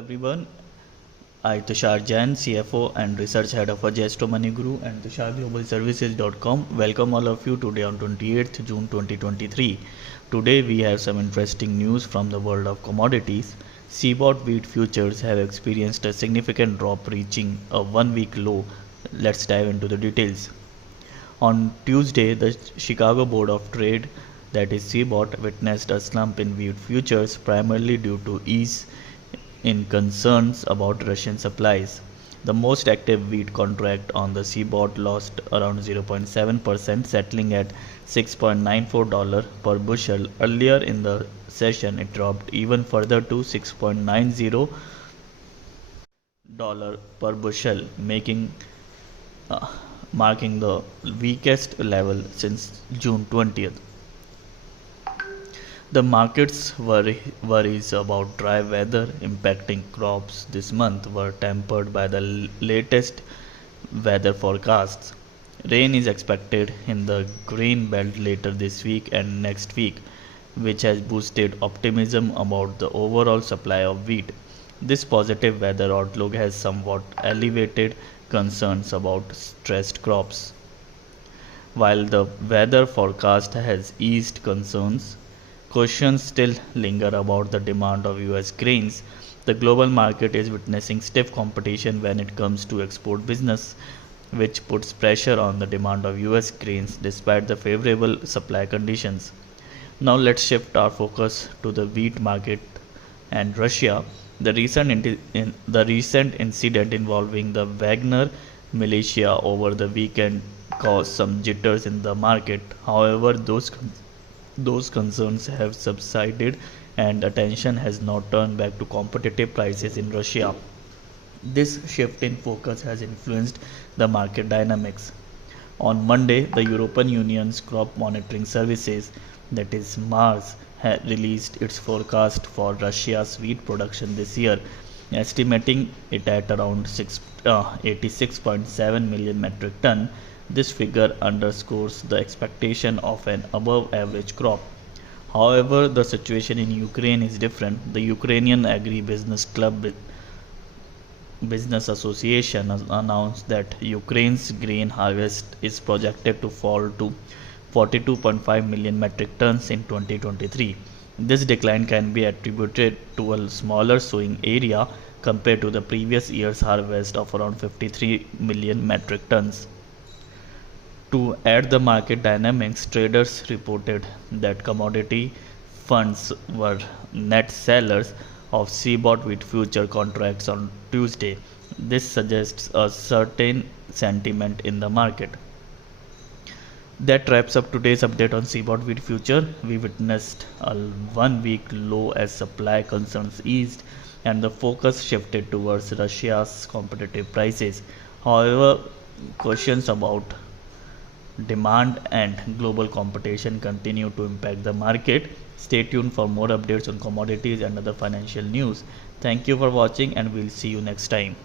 everyone. I Tushar Jain, CFO and Research Head of Agesto Money Guru and TusharGlobalServices.com. Welcome all of you today on 28th June 2023. Today we have some interesting news from the world of commodities. CBOT wheat futures have experienced a significant drop reaching a 1 week low. Let's dive into the details. On Tuesday, the Chicago Board of Trade, that is CBOT, witnessed a slump in wheat futures primarily due to ease in concerns about Russian supplies. The most active wheat contract on the CBOT lost around 0.7%, settling at $6.94 per bushel. Earlier in the session, it dropped even further to $6.90 per bushel, uh, marking the weakest level since June 20th. The market's worries about dry weather impacting crops this month were tempered by the latest weather forecasts. Rain is expected in the grain belt later this week and next week, which has boosted optimism about the overall supply of wheat. This positive weather outlook has somewhat elevated concerns about stressed crops. While the weather forecast has eased concerns, questions still linger about the demand of US grains. The global market is witnessing stiff competition when it comes to export business, which puts pressure on the demand of US grains despite the favorable supply conditions. Now let's shift our focus to the wheat market and Russia. The recent incident involving the Wagner militia over the weekend caused some jitters in the market. However, those concerns have subsided and attention has now turned back to competitive prices in Russia. This shift in focus has influenced the market dynamics. On Monday, the European Union's crop monitoring services, that is MARS, had released its forecast for Russia's wheat production this year, estimating it at around 86.7 million metric ton. This figure underscores the expectation of an above average crop. However, the situation in Ukraine is different. The Ukrainian Agri-Business Club Business Association has announced that Ukraine's grain harvest is projected to fall to 42.5 million metric tons in 2023. This decline can be attributed to a smaller sowing area compared to the previous year's harvest of around 53 million metric tons. To add the market dynamics, traders reported that commodity funds were net sellers of CBOT wheat future contracts on Tuesday. This suggests a certain sentiment in the market. That wraps up today's update on CBOT wheat future. We witnessed a 1 week low as supply concerns eased and the focus shifted towards Russia's competitive prices. However, questions about demand and global competition continue to impact the market. Stay tuned for more updates on commodities and other financial news. Thank you for watching and we'll see you next time.